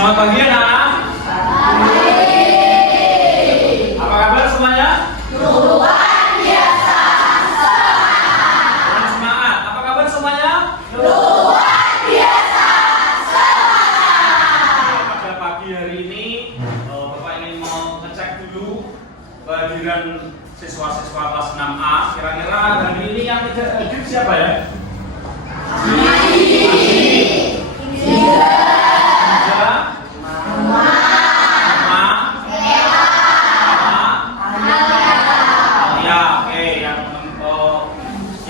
Selamat pagi anak. Apa kabar semuanya? Luar biasa Kurang semangat. Apa kabar semuanya? luar biasa semangat. Pada pagi hari ini Bapak ingin mau ngecek dulu kehadiran siswa-siswa kelas 6A. Kira-kira hari ini yang tidak hadir siapa ya?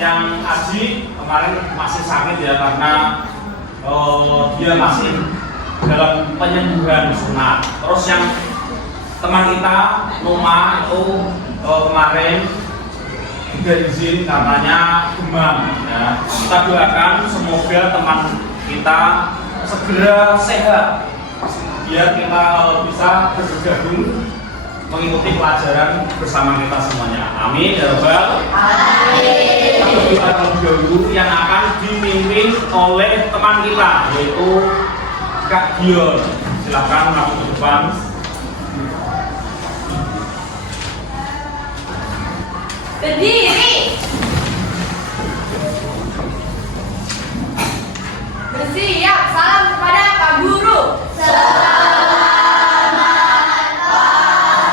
Yang Aji kemarin masih sakit ya karena dia masih dalam penyembuhan sunat. Terus yang teman kita Noma itu kemarin tidak izin karenanya demam ya. Kita doakan semoga teman kita segera sehat biar kita bisa bergabung mengikuti pelajaran bersama kita semuanya. Amin ya Rabbal. Amin. Kita terlebih dahulu yang akan dipimpin oleh teman kita yaitu Kak Dion. Silakan masuk ke depan. Berdiri. Bersiap. Salam kepada Pak Guru. Selamat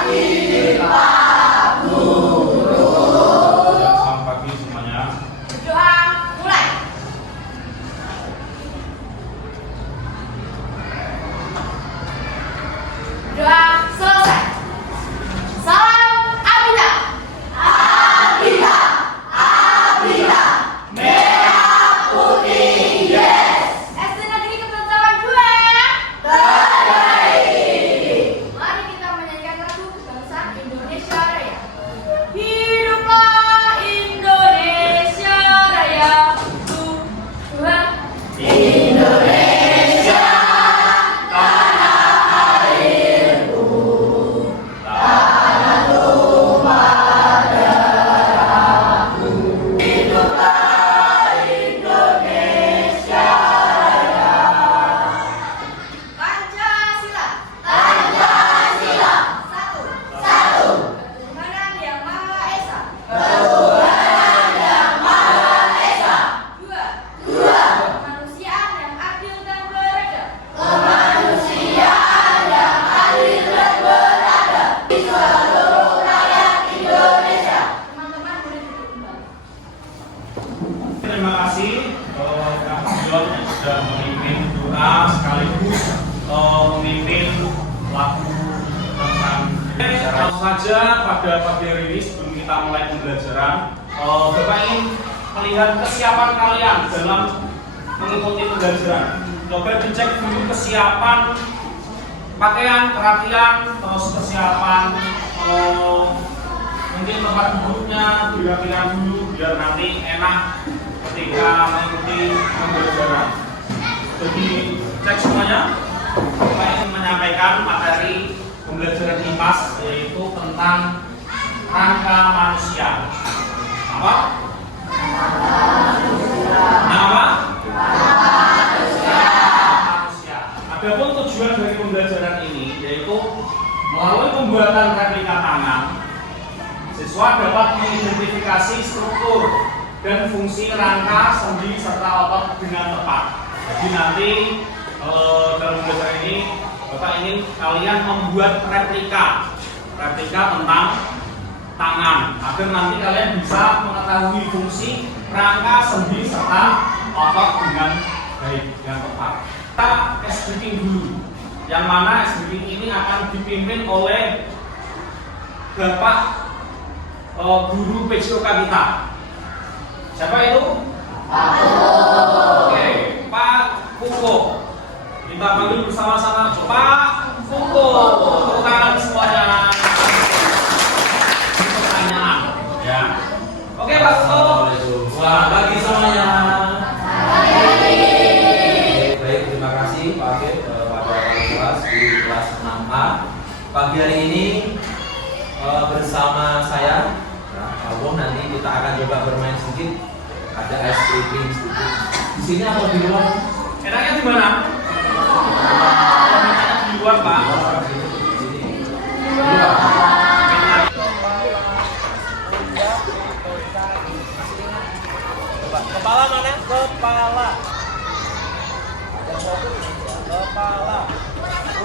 pagi Pak Guru. Selamat pagi semuanya. Berdoa mulai. Doa selesai. Salam Abida. Abida. Abida. Merah putih yes. SD Negeri Ketentraman 2. Terbaik. Mari kita menyanyikan lagu kebangsaan Indonesia Raya. Hiduplah Indonesia Raya. Dua. Indonesia tanah airku, tanah tumpah darahku. Hiduplah Indonesia Raya. Pancasila. Pancasila. Satu. Satu. Ketuhanan Yang Maha Esa. Ketuhanan Yang Maha Esa. Dua. Dua. Kemanusiaan yang adil dan beradab. Kemanusiaan yang adil dan beradab di seluruh rakyat Indonesia. Teman-teman boleh duduk kembali. Terima kasih Kak Dion yang sudah memimpin doa sekaligus memimpin lagu tentang langsung saja pada pagi hari ini sebelum kita mulai pembelajaran Bapak ingin melihat kesiapan kalian dalam mengikuti pembelajaran. Coba dicek dulu kesiapan pakaian, perhatian, terus kesiapan mungkin tempat duduknya dirapikan dulu biar nanti enak ketika mengikuti pembelajaran. Jadi cek semuanya. Saya ingin menyampaikan materi pembelajaran IPAS yaitu tentang rangka manusia. Apa? Nama? Manusia. Adapun tujuan dari pembelajaran ini yaitu melalui pembuatan replika tangan, siswa dapat mengidentifikasi struktur dan fungsi rangka, sendi, serta otot dengan tepat. Jadi nanti dalam pembelajaran ini Bapak ingin kalian membuat replika tentang tangan agar nanti kalian bisa mengetahui fungsi rangka, sendi, serta otot dengan baik, dengan tepat. Kita ice breaking dulu, yang mana ice breaking ini akan dipimpin oleh Bapak guru PJOK kita. Siapa itu? Pak Kuko. Oke, Pak Kuko. Kita panggil bersama-sama Pak Kuko. Tepuk tangan semuanya. Pertanyaan, ya. Oke, Pak Kuko. Selamat pagi semuanya. Baik, terima kasih Pak Akif pada kelas di kelas 6A. Pagi hari ini bersama saya, Allah nanti kita akan coba bermain sedikit. Ada ice cream sedikit. Di sini atau di luar? Enaknya di mana?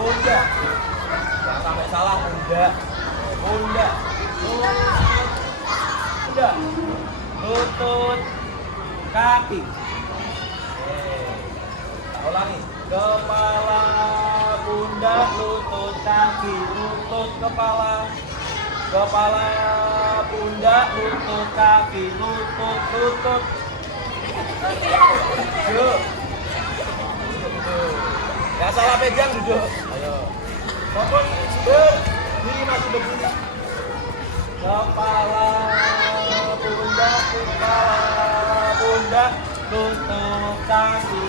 pundak. Jangan sampai salah, pundak. Pundak. Pundak. Lutut. Kaki. Ulangi. Kepala, pundak, lutut, kaki, lutut, kepala. Kepala, pundak, lutut, kaki, lutut, lutut. Duduk. Ya salah pegang duduk. Ayo. Fokus. Ini masih berdiri. Kepala, pundak, lutut, kaki.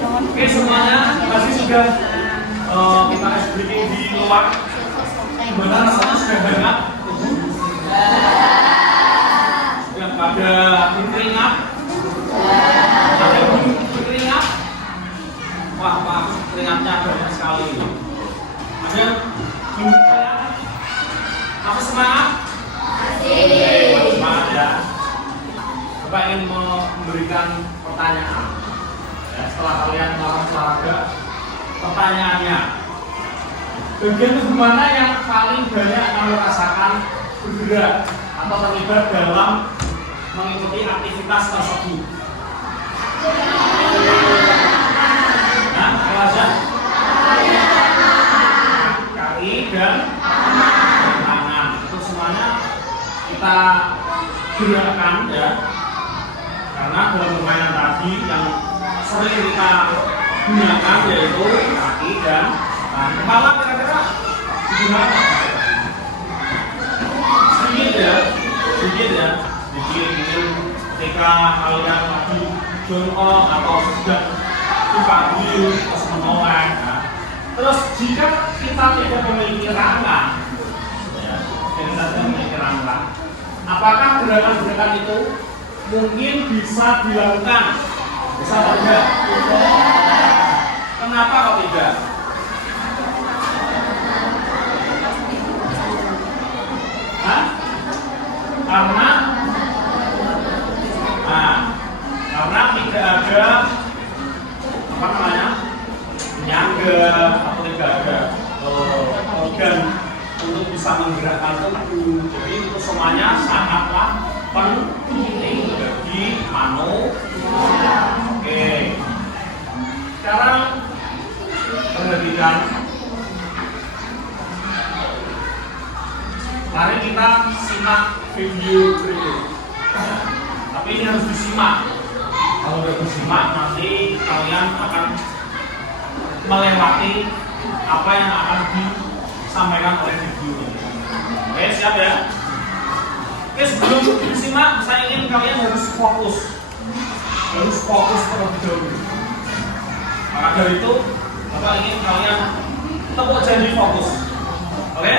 Oke semuanya, pasti sudah kita SBK di luar. Gimana rasanya sudah banyak? Sudah pada berkeringat? Ada berkeringat? Wah pak, keringatnya banyak sekali. Ada saya? Apa semangat? Masih semangat ya. Bapak ingin memberikan pertanyaan. Ya, setelah kalian melakukan olahraga, pertanyaannya, bagian tubuh mana yang paling banyak kamu rasakan bergerak atau terlibat dalam mengikuti aktivitas tersebut? Nah, aja. Kaki dan tangan. Itu semuanya kita gerakkan ya. Karena dalam permainan tadi yang sering kita gunakan yaitu kaki dan kepala kira-kira gimana? Sedikit ya. Jadi ketika kalian lagi jongkok atau sedang dipanggil terus menoleh. Nah, terus jika kita tidak memiliki rangka, ya, kita tidak memiliki rangka, apakah gerakan-gerakan itu mungkin bisa dilakukan? Bisa atau tidak? Kenapa kok tidak? Hah? Karena tidak ada apa namanya penyangga atau tidak ada organ untuk bisa menggerakkan tubuh. Jadi itu semuanya sangatlah penting bagi manusia. Oke. Sekarang perhatikan. Mari kita simak video berikut. Tapi ini harus disimak. Kalau tidak disimak nanti kalian akan melewati apa yang akan disampaikan oleh video ini. Oke, siap ya? Oke, sebelum disimak, saya ingin kalian harus fokus. Harus fokus terlebih dahulu. Maka dari itu, Bapak ingin kalian tepuk janji fokus. Oke?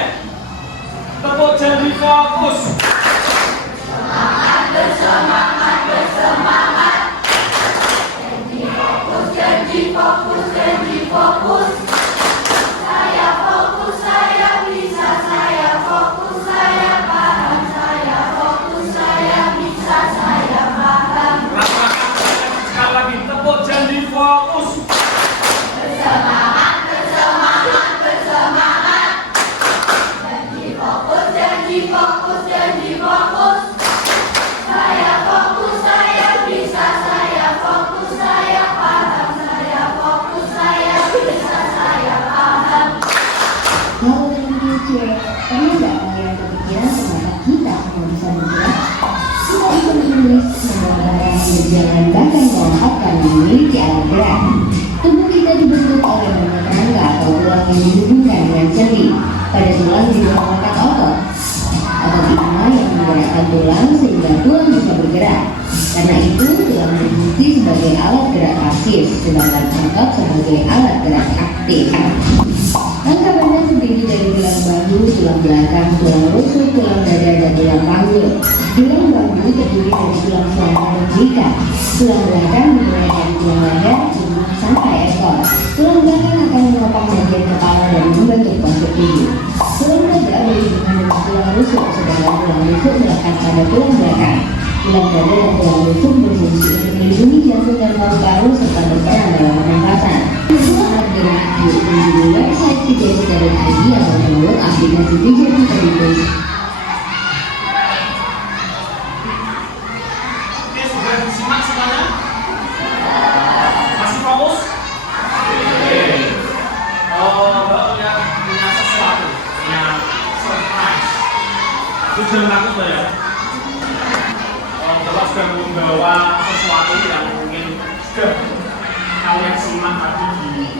Tepuk janji fokus. Bersemangat, bersemangat. Janji fokus, janji fokus. Saya fokus, saya bisa, saya fokus, saya paham, saya fokus, saya bisa, saya paham. Sekali lagi, tepuk janji fokus. Bersemangat, bersemangat, bersemangat. Janji fokus, janji fokus, janji fokus. Saya fokus, saya bisa, saya fokus, saya paham, saya fokus, saya bisa, saya paham. Kalau dengan kecil, pernah nggak kalian kepikiran kenapa kita semua bisa bergerak? Kita itu menulis, menggambarkan, berjalan, bahkan melompat karena memiliki alat gerak. Tubuh kita dibentuk oleh banyak rangka atau tulang yang dihubungkan dengan sendi. Pada tulang juga melekat otot. Otot itulah yang menggerakkan tulang sehingga tulang bisa bergerak. Karena itu tulang berfungsi sebagai alat gerak pasif, sedangkan otot sebagai alat gerak aktif. Rangka badan terdiri dari tulang bahu, tulang belakang, tulang rusuk, tulang dada, dan tulang panggul. Tulang bahu terdiri dari tulang selangkah dan belikat. Tulang belakang dimulai dari tulang leher sampai ekor. Tulang belakang akan menopang bagian kepala dan membentuk postur tubuh. Tulang dada berhubungan dengan tulang rusuk, sedangkan tulang rusuk melekat pada tulang belakang. Tulang dada dan tulang rusuk berfungsi untuk melindungi jantung dan paru-paru serta berperan dalam pernafasan. Tubuh alat gerak www.vjcita.id atau download aplikasi VJCita di Play Store. Oke, sudah disimak semuanya? Masih fokus? Oke. Bapak punya sesuatu, punya surprise. Itu jangan takut loh ya. Bapak sudah membawa sesuatu yang mungkin sudah kalian simak tadi di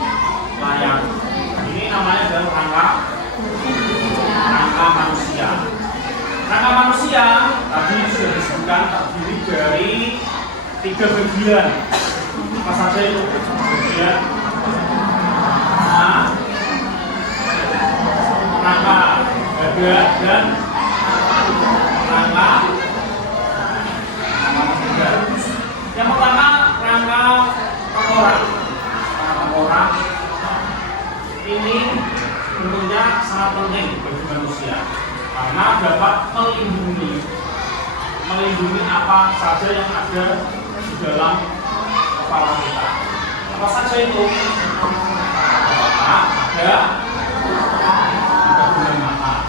layar. Ini namanya adalah rangka manusia. Rangka manusia tadi sudah disebutkan terdiri dari 3 bagian. Apa saja itu? Bagian rangka dada dan rangka. Yang pertama rangka tengkorak. Rangka tengkorak ini tentunya sangat penting bagi manusia karena dapat melindungi apa saja yang ada di dalam kepala kita. Apa saja itu? Ada bulan mata.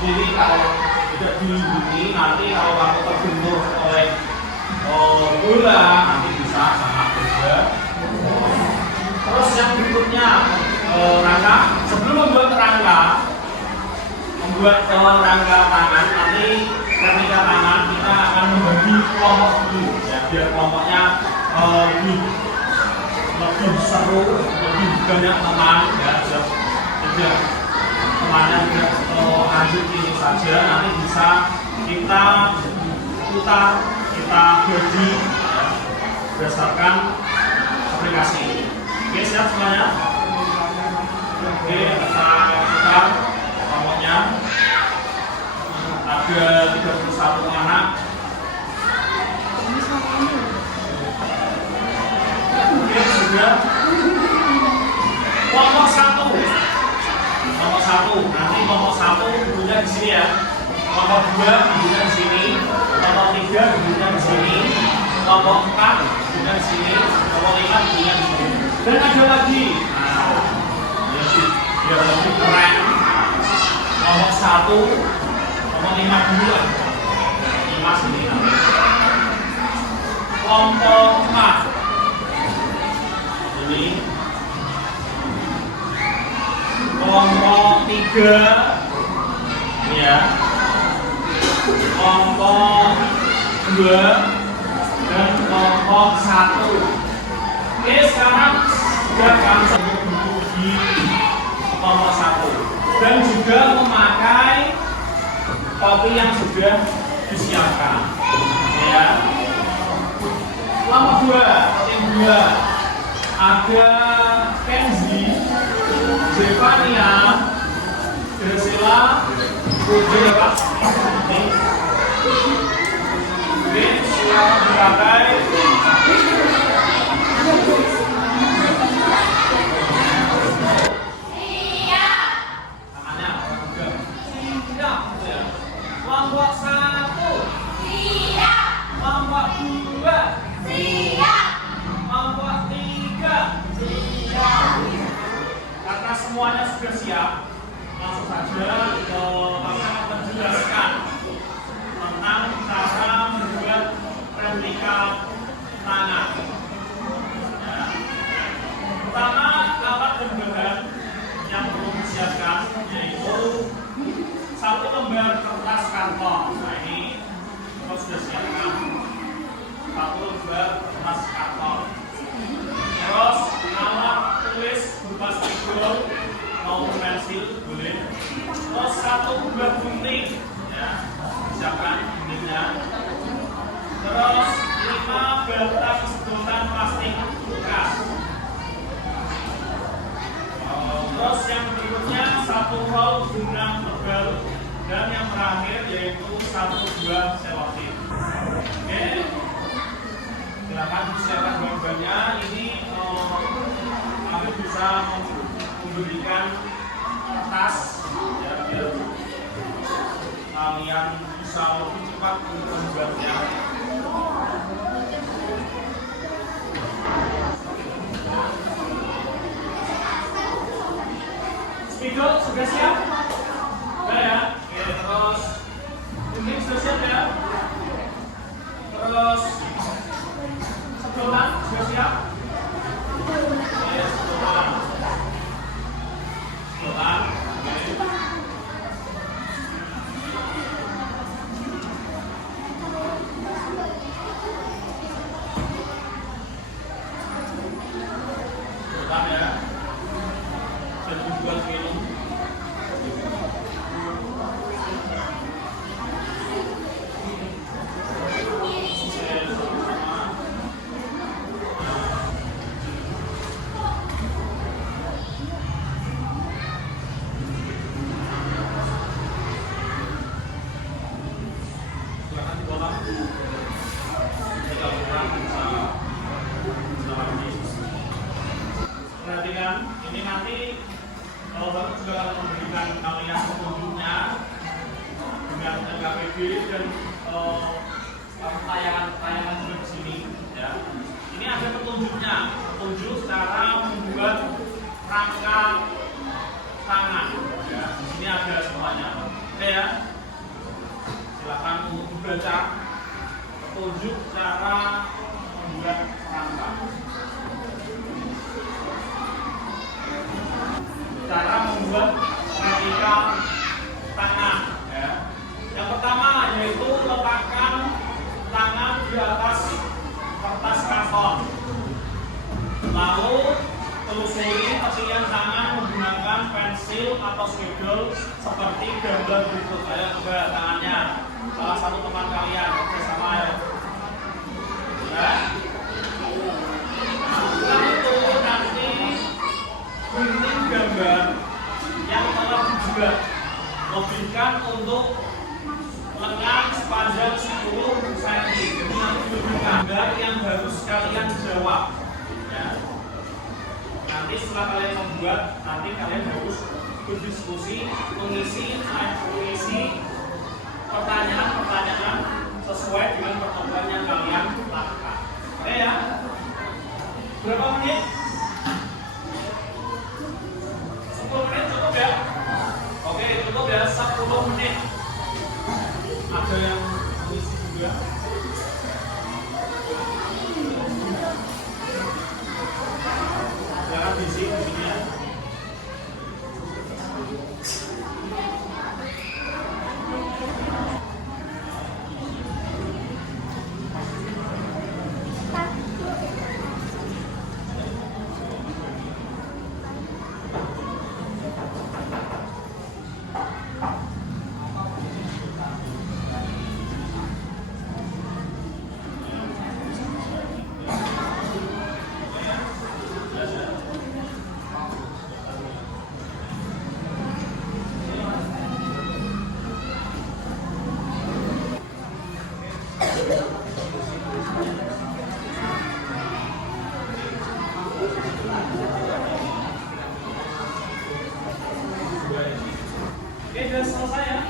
Jadi kalau tidak dilindungi nanti kalau kamu terbentur oleh bola nanti bisa sama juga. Terus yang berikutnya rangka. Sebelum membuat rangka tangan nanti replika tangan kita akan membagi kelompok dulu ya, biar kelompoknya lebih seru, lebih banyak teman ya, tidak temannya tidak lanjut ini saja, nanti bisa kita putar, kita bagi ya, berdasarkan aplikasi. Oke, siap semuanya? Oke, kita putar kelompoknya. Ada 31 anak. Oke, sudah. Kelompok 1. Kelompok 1. Nanti kelompok 1 duduknya di sini ya. Kelompok 2 duduknya di sini. Kelompok 3 duduknya di sini. Kelompok 4 duduknya di sini. Kelompok 5 duduknya di sini. Dan ada lagi. Nah, biar lebih keren. Kelompok 1 kelompok 5 dulu lah. 5 sini nanti. Kelompok 4 ini. Kelompok 3 ini ya. Kelompok 2 dan kelompok 1. Oke, sekarang sudah kami duduk di kelompok 1 dan juga memakai topi yang sudah disiapkan ya. Kelompok 2, tim 2 ada Kenzi, Zevania, Graciela, Putri ya Pak. Oke, silakan dipakai. Tangannya juga. Siap. Kelompok 1. Siap. Kelompok 2. Siap. Kelompok 3. Siap. Karena semuanya sudah siap, langsung saja kami akan menjelaskan tentang cara membuat replika tangan. Ya. Pertama, alat dan bahan yang perlu disiapkan yaitu 1 lembar kertas kantong. Nah ini kita sudah siapkan 1 lembar kertas kantong. Terus alat tulis berupa spidol maupun pensil boleh. Terus 1 buah gunting, ya, siapkan guntingnya. Terus 5 batang sedotan plastik bekas. Terus yang berikutnya 1 roll benang tebal dan yang terakhir yaitu 1 buah selotip. Oke, silakan disiapkan bahan-bahannya. Ini kami bisa memberikan kertas ya, biar kalian bisa lebih cepat untuk membuatnya. Indo sudah siap? Sudah ya? Oke, terus ini sudah siap ya? Terus sebelah sudah siap? Oke, sebelah. Sebelah. Oke. Sebelah ya. Dan dibuat film. Perhatikan, ini nanti kalau baru juga akan memberikan kalian petunjuknya dengan LKPD dan tayangan juga di sini. Ya. Ini ada petunjuknya, petunjuk cara membuat rangka tangan. Ya. Di sini ada semuanya. Oke ya. Silakan untuk dibaca petunjuk cara membuat rangka. Cara membuat replika tangan ya. Yang pertama yaitu letakkan tangan di atas kertas karton, lalu telusuri tepian tangan menggunakan pensil atau spidol seperti gambar berikut. Ayo coba tangannya salah satu teman kalian bersama ya. Setelah itu nanti gunting gambar yang telah dibuat, lebihkan untuk lengan sepanjang 10 cm. Jadi nanti lebih gambar yang harus kalian jawab. Ya. Nanti setelah kalian membuat, nanti kalian harus berdiskusi, mengisi pertanyaan-pertanyaan sesuai dengan pertemuan yang kalian lakukan. Oke ya? Berapa menit? 10 menit cukup ya? Oke, cukup ya, 10 menit. Ada yang mengisi juga. Jangan diisi di sini ya. Oke, sudah selesai ya.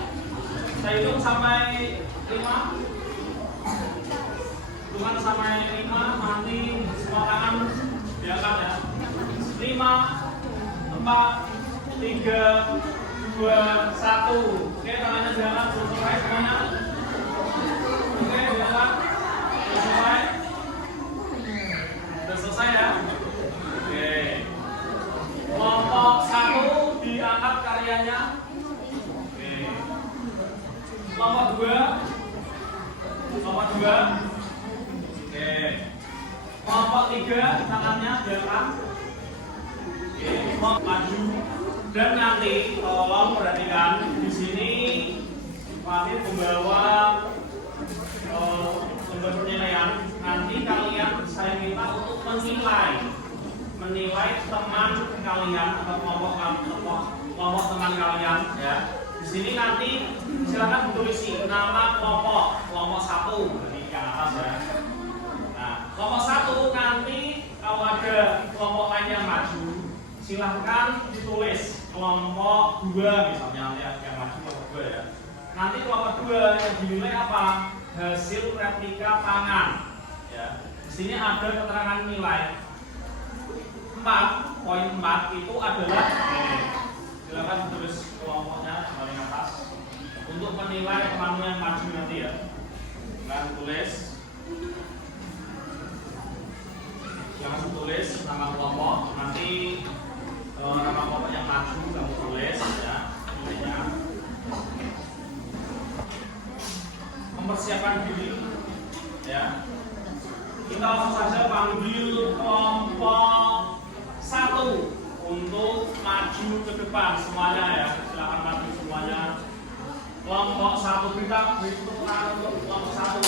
Saya hitung sampai 5. Hitungan sampai 5, nanti semua tangan diangkat ya. 5, 4, 3, 2, 1. Oke, tangannya diangkat, selesai semuanya. Oke, diangkat. Selesai. Sudah selesai ya. Oke. Kelompok 1 diangkat karyanya. Oke. Kelompok 2. Kelompok 2. Oke. Kelompok 3 tangannya diangkat. Oke, kelompok maju. Dan nanti tolong perhatikan di sini Fatih membawa sumber penilaian. Nanti kalian saya minta untuk menilai teman kalian atau kelompok teman kalian ya. Di sini nanti silakan ditulis nama kelompok 1 di atas ya. Nah, kelompok 1 nanti kalau ada kelompok lain yang maju, silahkan ditulis kelompok 2 misalnya nanti yang maju kelompok 2 ya. Nanti kelompok 2 yang dinilai apa? Hasil replika tangan ya. Di sini ada keterangan nilai 4, poin 4 itu adalah ini. silakan tulis kelompoknya paling atas untuk menilai temanmu yang maju nanti ya. Silakan tulis. Langsung tulis nama kelompok, nanti nama kelompok yang maju kamu tulis ya, intinya mempersiapkan diri ya. Kita langsung saja panggil kelompok 1 untuk maju ke depan semuanya ya, silakan maju semuanya. Kelompok 1 kita untuk kelompok 1.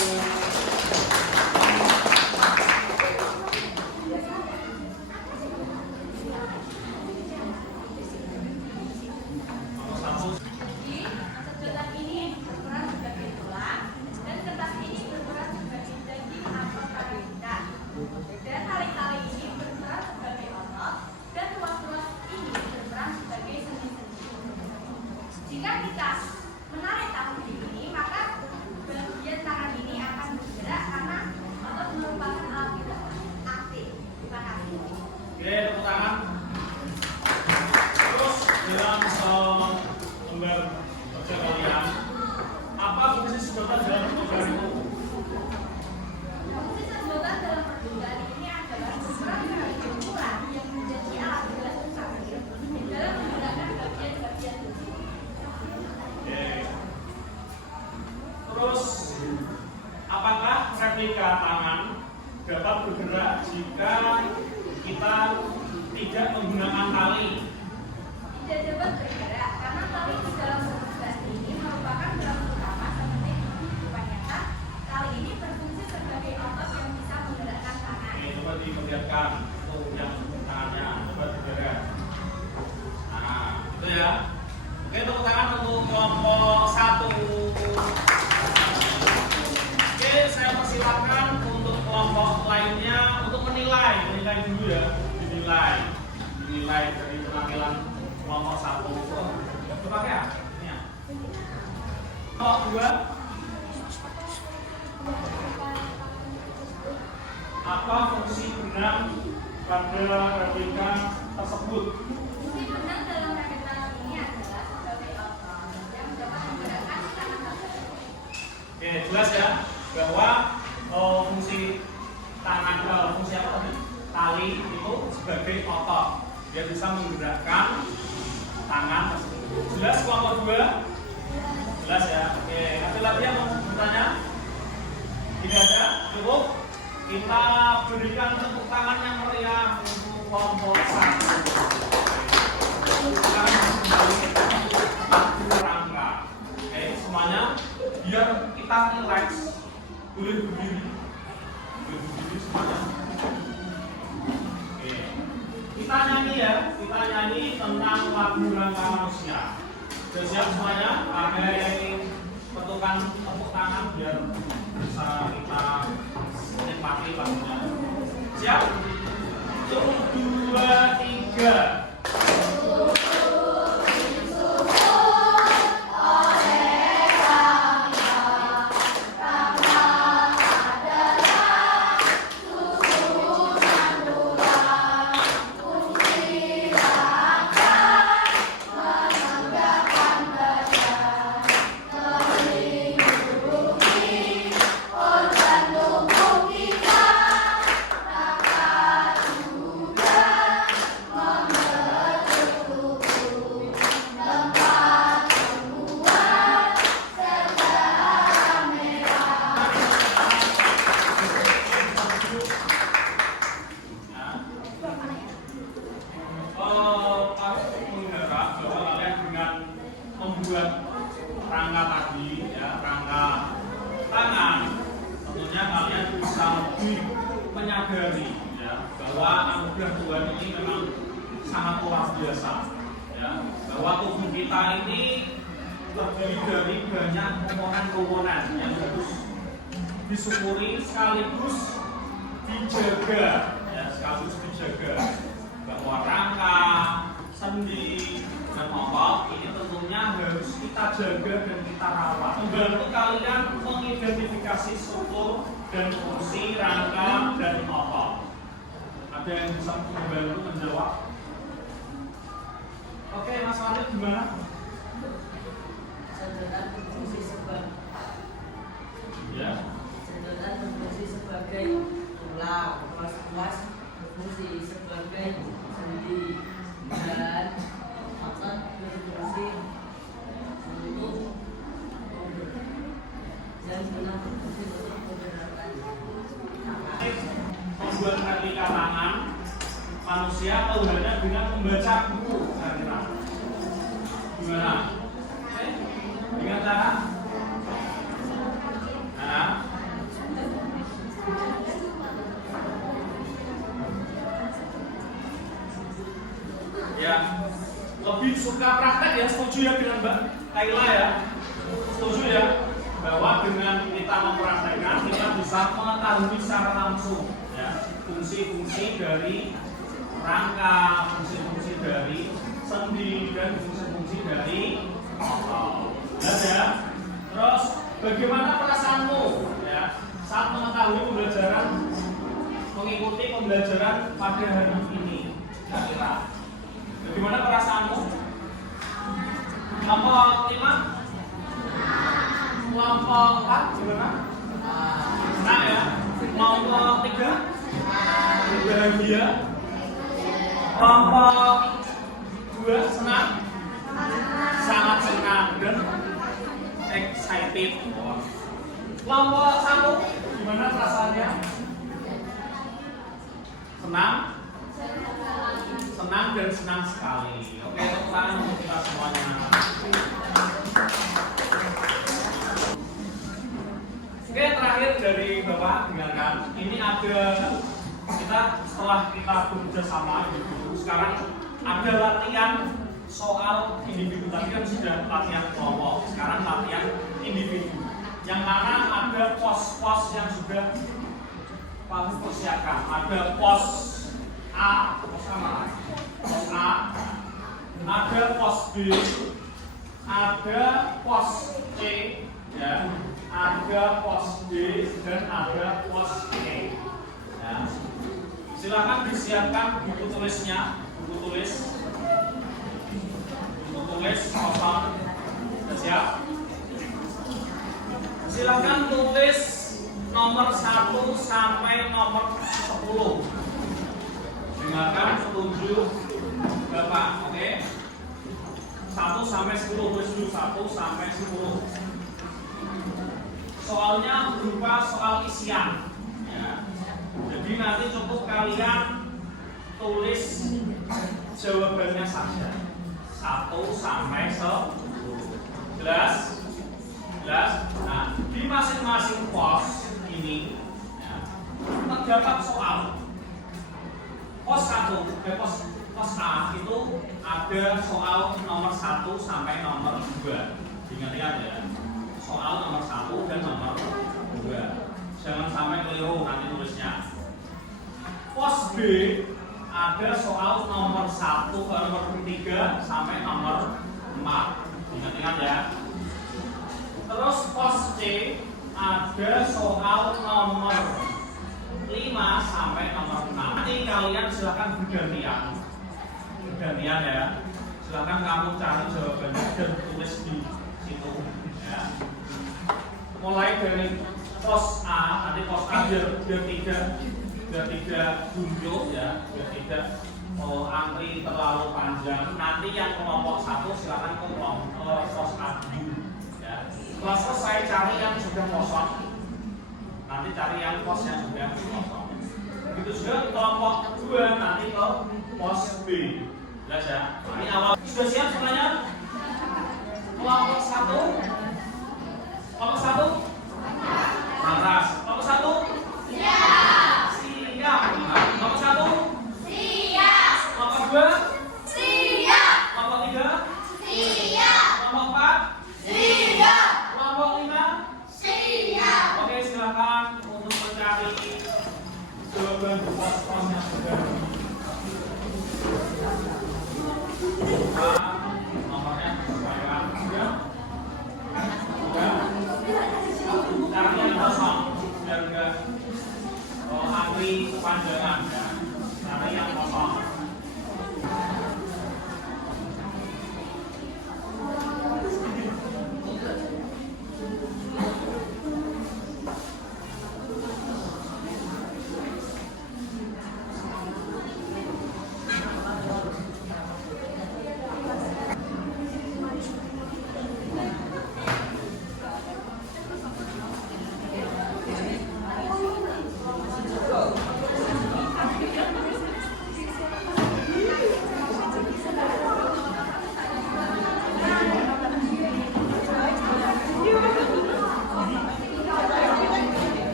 Jika kita menarik tangan ini, maka bagian tangan ini akan bergerak karena otot merupakan alat kita aktif. Terima kasih. Oke, tepuk tangan. Terus dalam lembar kerja kalian, apa fungsi sedotan dalam program itu? Fungsi sedotan dalam pertunjukan ini adalah ukuran ukuran yang menjadi alat gelas utama dalam menggunakan bagian-bagian tubuh. Oke. Terus, apakah replika tangan dapat bergerak jika kita tidak menggunakan tali? Tidak dapat bergerak karena tali di dalam gelas ini merupakan gerak utama seperti kehidupan nyata. Tali ini berfungsi sebagai otot yang bisa menggerakkan tangan. Oke, coba diperlihatkan tuh yang tangannya coba bergerak. Nah, itu ya. Oke, tepuk tangan untuk kelompok 1. Oke, saya persilakan untuk kelompok lainnya untuk menilai dulu ya, dinilai dari penampilan kelompok 1. Coba ya, ini ya. Kelompok 2. Apa fungsi benang pada replika tersebut? Fungsi benang dalam replika ini adalah sebagai otot yang dapat menggerakkan tangan tersebut. Oke, jelas ya bahwa fungsi tangan fungsi apa tadi? Tali itu sebagai otot, dia bisa menggerakkan tangan tersebut. Jelas kelompok 2? Jelas ya. Oke, ada lagi yang mau bertanya? Tidak ada? Cukup? Kita berikan tepuk tangan yang meriah untuk kelompok 1. Kita kembali ke rangka. Oke, semuanya biar kita relax. Boleh berdiri semuanya. Oke. Kita nyanyi tentang lagu Rangka Manusia. Sudah siap semuanya? Pakai petukan tepuk tangan biar bisa kita menikmati lagunya. Siap? 1, 2, 3. Membuat rangka tadi ya, rangka tangan, tentunya kalian bisa lebih menyadari ya bahwa anugerah Tuhan ini memang sangat luar biasa ya, bahwa tubuh kita ini terdiri dari banyak komponen-komponen yang harus disyukuri sekaligus dijaga ya, bahwa rangka, sendi, dan otot ini tentunya harus kita jaga dan kita rawat. Membantu kalian mengidentifikasi struktur dan fungsi rangka dan otot. Ada yang bisa membantu menjawab? Oke, Mas Wahid gimana? Saudaraan berfungsi sebagai Ya. saudaraan berfungsi sebagai tulang, kelas berfungsi sebagai sendi, dan otot berfungsi untuk dan tulang berfungsi untuk menggerakkan tangan. Membuat replika tangan manusia keluarnya dengan membaca buku. Kira-kira gimana? Dengan cara ya lebih suka praktek ya, setuju ya dengan Mbak Kaila ya, setuju ya bahwa dengan kita mempraktekkan kita bisa mengetahui secara langsung ya fungsi-fungsi dari rangka, fungsi-fungsi dari sendi dan fungsi-fungsi dari otot. Ya. Terus bagaimana perasaanmu ya saat mengetahui pembelajaran, mengikuti pembelajaran pada hari ini? Kira-kira bagaimana perasaanmu? Kelompok 5? Kelompok 4 gimana? Senang ya? Kelompok 3? Bahagia? Kelompok 2 senang? Sangat senang dan excited. Kelompok 1 gimana perasaannya? Senang? Senang dan senang sekali. Oke, tepuk tangan untuk kita semuanya. Oke, terakhir dari Bapak dengarkan. Ini ada kita setelah kita bekerja sama individu, sekarang ada latihan soal individu. Tadi kan sudah latihan kelompok, sekarang latihan individu. Yang mana ada pos-pos yang sudah Pak persiapkan. Ada pos A, pos A, pos A, ada pos B, ada pos C, ya, ada pos D dan ada pos E. Ya. Silakan disiapkan buku tulisnya, buku tulis kosong. Sudah siap? Silakan tulis nomor 1 sampai nomor 10. Dengarkan, setuju Bapak, oke? 1 sampai 10, tulis dulu 1 sampai 10. Soalnya berupa soal isian ya. Jadi nanti cukup kalian tulis jawabannya saja 1 sampai 10. Jelas? Jelas? Nah, di masing-masing pos ini ya, terdapat soal. Pos 1, pos A itu ada soal nomor 1 sampai nomor 2. Ingat-ingat ya. Soal nomor 1 dan nomor 2. Jangan sampai keliru nanti tulisnya. Pos B ada soal nomor 1 nomor 3 sampai nomor 4. Ingat-ingat ya. Terus pos C ada soal nomor 5 sampai nomor 6. Nanti kalian silahkan bergantian ya. Silahkan kamu cari jawabannya dan tulis di situ ya. Mulai dari pos A, nanti pos A biar tidak bunjuk ya, biar tidak antri terlalu panjang. Nanti yang kelompok 1 silahkan ke pos A dulu ya. Setelah selesai cari yang sudah kosong, nanti cari yang pos yang sudah kosong. Begitu juga kelompok 2 nanti ke pos B. Jelas ya? Ini awal. Sudah siap semuanya? Kelompok 1? Kelompok 1? Lantas. Kelompok 1? Siap. Siap. Kelompok 1? Siap. Kelompok 2? Siap. Kelompok 3? Siap. Kelompok 4? Siap. Kelompok 5? Siap. Oke, silakan untuk mencari jawaban pos-pos yang sudah nomornya supaya sudah caranya kosong biar enggak antri kepanjangan ya. Cari yang kosong.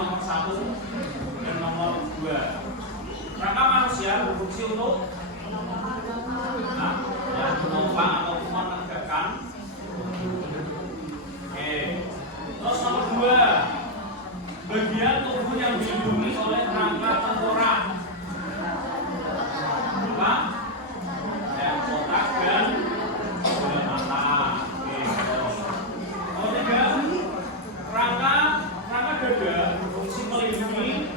nomor 1 dan nomor 2. Rangka manusia berfungsi untuk menumpang atau menegakkan. Oke. Terus nomor 2, bagian tubuh yang dilindungi oleh rangka tengkorak. Apa? Otak dan mata. Nomor 3, rangka dada berfungsi melindungi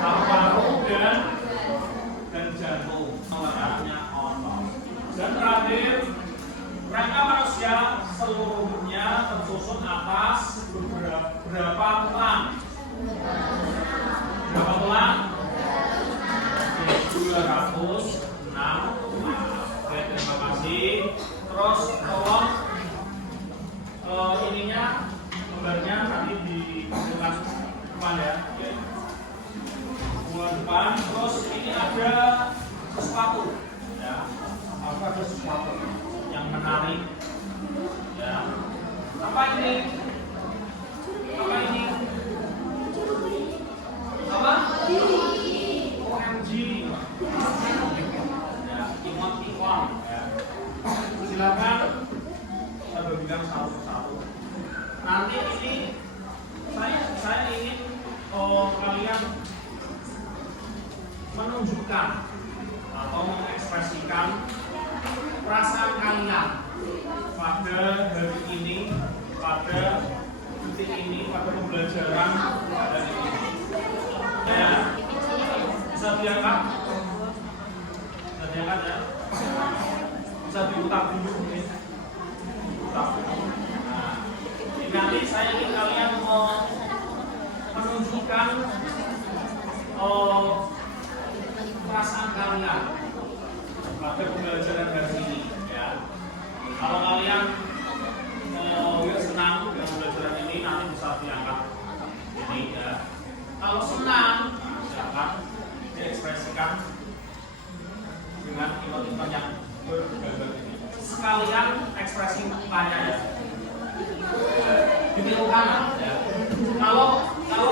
paru-paru dan jantung. Nomornya otot. Dan terakhir, rangka manusia seluruhnya tersusun atas berapa tulang? Berapa tulang? 206. Oke, terima kasih. Terus tolong ininya gambarnya nanti di depan ya. Oke. Depan. Terus ini ada sesuatu ya. Ada sesuatu yang menarik ya. Apa ini? Apa ini? Apa? OMG ya, ikon ya. Silakan kita berbincang satu-satu. Nanti ini saya ingin kalian menunjukkan atau mengekspresikan perasaan kalian pada hari ini, pada detik ini, pada pembelajaran hari ini. Ya, bisa diangkat? Bisa diangkat ya? Bisa diutak dulu mungkin. Utak. Nah, ini nanti saya ingin kalian menunjukkan perasaan kalian pada pembelajaran hari ini ya. Kalau kalian senang dengan pembelajaran ini, nanti bisa diangkat ini ya. Kalau senang, silakan diekspresikan dengan ikon-ikon yang bergambar ini. Sekalian ekspresi mukanya ya. Ditirukan ya. Kalau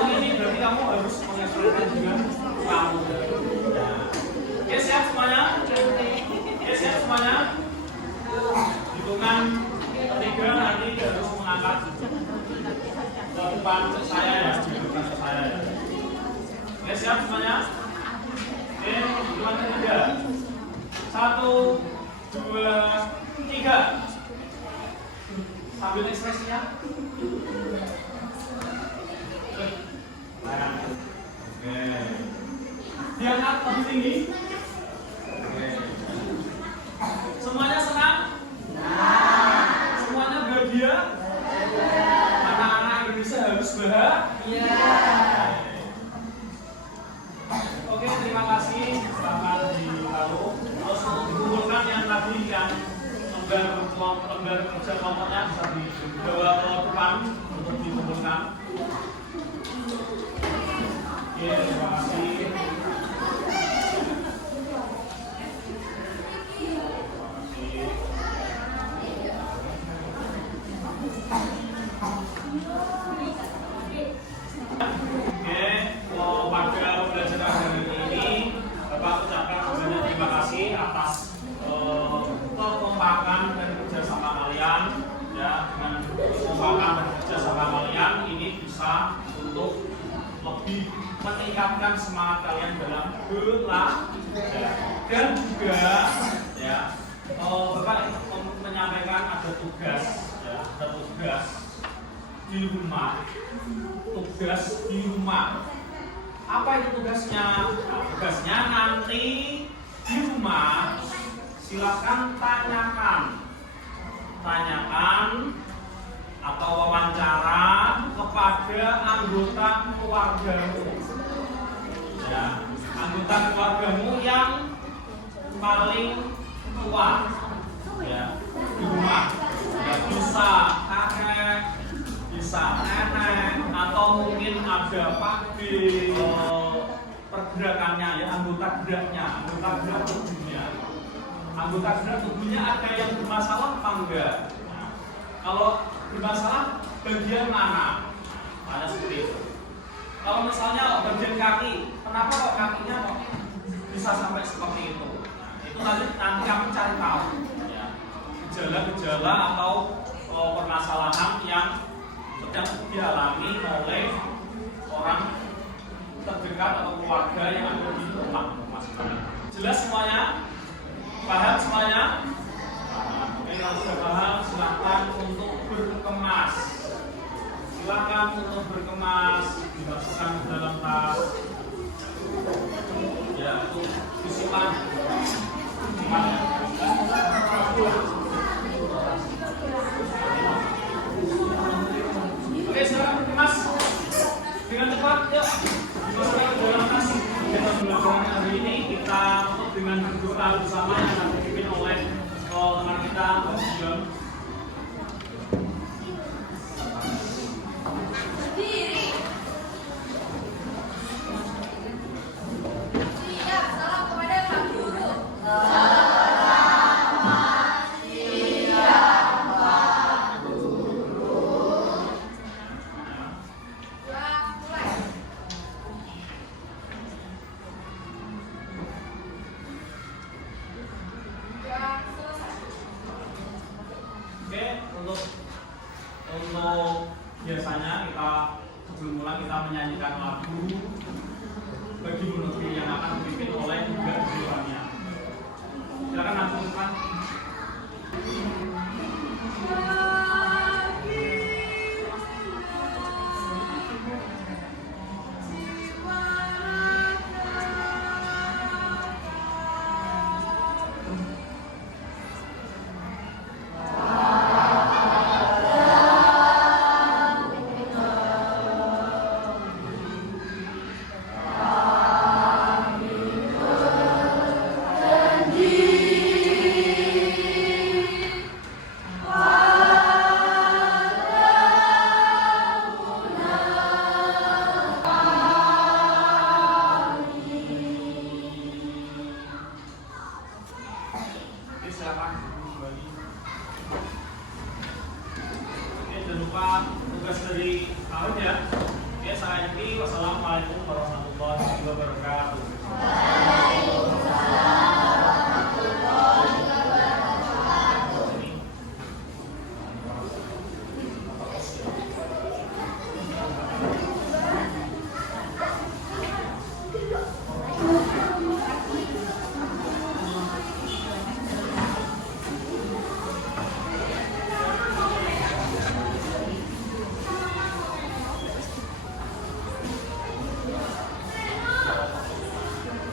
ini berarti kamu harus mengekspresikan juga kamu. Ya, siap semuanya? Ya, siap semuanya? Hitungan ketiga nanti harus mengangkat ke depan saya ya, hitungan ke saya ya. Ya, siap semuanya? Oke, hitungan ketiga. 1, 2, 3. Sambil ekspresinya. Oke. Diangkat lebih tinggi. Oke. Semuanya senang? Semuanya bahagia? Anak-anak Indonesia harus bahagia. Oke, terima kasih. Selamat ditaruh. Terus untuk dikumpulkan yang tadi yang lembar kerja kelompoknya bisa dibawa ke depan untuk dikumpulkan. Oke, terima kasih. Pada pembelajaran hari ini, Bapak ucapkan banyak terima kasih atas kekompakan dan kerjasama kalian. Ya, dengan kekompakan dan kerjasama kalian ini bisa untuk lebih meningkatkan semangat kalian dalam belajar. Dan juga, ya, Bapak menyampaikan ada tugas, ya, ada tugas di rumah. Tugas di rumah. Apa itu tugasnya? Nah, tugasnya nanti di rumah silakan tanyakan atau wawancara kepada anggota keluargamu. Ya, anggota keluargamu yang paling tua ya di rumah. Ya, bisa kakek, bisa nenek, atau mungkin ada Pak D, pergerakannya ya, anggota gerak tubuhnya ada yang bermasalah apa enggak? Nah, kalau bermasalah bagian mana? Ada seperti itu. Kalau misalnya bagian kaki, kenapa kok kakinya kok bisa sampai seperti itu? Nah, itu nanti kamu cari tahu. Ya. Gejala-gejala atau permasalahan yang sedang dialami oleh orang terdekat atau keluarga yang ada di rumah masing-masing. Jelas semuanya? Paham semuanya? Oke, kalau sudah paham, silakan untuk berkemas. Silakan untuk berkemas, dimasukkan ke dalam tas. Ya, itu disimpan. Simpan. Oke, silakan berkemas dengan cepat. Yuk, dimasukkan ke dalam tas. Kita belajar hari ini kita tutup dengan berdoa bersama yang akan dipimpin oleh teman kita, Pak Gideon. Berdiri. Siap, salam kepada Pak Guru. Untuk biasanya kita sebelum mulai kita menyanyikan lagu bagi Bu Nutri yang akan dipimpin oleh juga dewannya. Silakan langsung depan. Jangan lupa tugas dari Arif ya. Oke, saya Hendri. Wassalamualaikum warahmatullahi wabarakatuh.